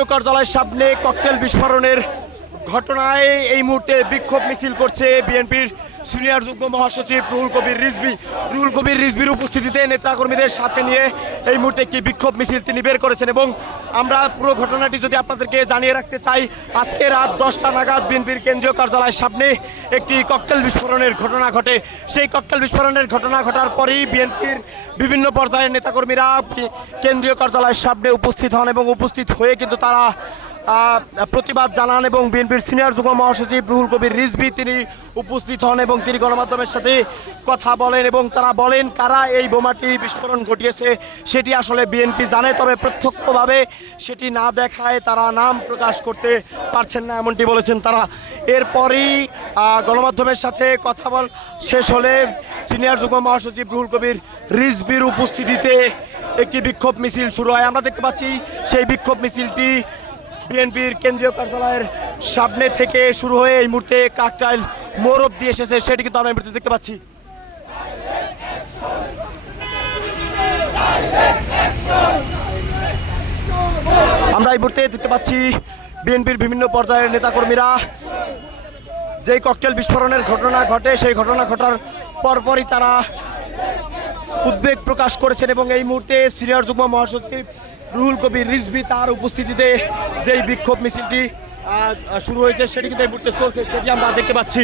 কেন্দ্রীয় কার্যালয়ের সামনে ককটেল বিস্ফোরণের ঘটনায় এই মুহূর্তে বিক্ষোভ মিছিল করছে বিএনপির সিনিয়র যুগ্ম মহাসচিব রুহুল কবির রিজভির উপস্থিতিতে নেতাকর্মীদের সাথে নিয়ে এই মুহূর্তে একটি বিক্ষোভ মিছিল তিনি বের করেছেন। এবং আমরা পুরো ঘটনাটি যদি আপনাদেরকে জানিয়ে রাখতে চাই, আজকে রাত 10টা নাগাদ বিএনপির কেন্দ্রীয় কার্যালয়ের সামনে একটি ককটেল বিস্ফোরণের ঘটনা ঘটে। সেই ককটেল বিস্ফোরণের ঘটনা ঘটার পরেই বিএনপির বিভিন্ন পর্যায়ের নেতাকর্মীরা কেন্দ্রীয় কার্যালয়ের সামনে উপস্থিত হন এবং উপস্থিত হয়ে কিন্তু তারা প্রতিবাদ জানান এবং বিএনপির সিনিয়র যুগ্ম মহাসচিব রুহুল কবির রিজভী তিনি উপস্থিত হন এবং তিনি গণমাধ্যমের সাথে কথা বলেন এবং তারা বলেন কারা এই বোমাটি বিস্ফোরণ ঘটিয়েছে সেটি আসলে বিএনপি জানে, তবে প্রত্যক্ষভাবে সেটি না দেখায় তারা নাম প্রকাশ করতে পারছেন না, এমনটি বলেছেন তারা। এরপরেই গণমাধ্যমের সাথে কথা শেষ হলে সিনিয়র যুগ্ম মহাসচিব রুহুল কবির রিজভীর উপস্থিতিতে একটি বিক্ষোভ মিছিল শুরু হয়। আমরা দেখতে পাচ্ছি সেই বিক্ষোভ মিছিলটি বিএনপির কেন্দ্রীয় কার্যালয়ের সামনে থেকে শুরু হয়ে এই মুহূর্তে কাকরাইল মোড় অবধি এসেছে, সেটি কিন্তু আমরা এই মুহূর্তে দেখতে পাচ্ছি। আমরা এই মুহূর্তে দেখতে পাচ্ছি বিএনপির বিভিন্ন পর্যায়ের নেতাকর্মীরা যেই ককটেল বিস্ফোরণের ঘটনা ঘটে সেই ঘটনা ঘটার পরপরই তারা উদ্বেগ প্রকাশ করেছেন এবং এই মুহূর্তে সিনিয়র যুগ্ম মহাসচিব রুহুল কবির রিজভী তার উপস্থিতিতে যেই বিক্ষোভ মিছিলটি শুরু হয়েছে সেটি কিন্তু এই মুহূর্তে চলছে, সেটি আমরা দেখতে পাচ্ছি।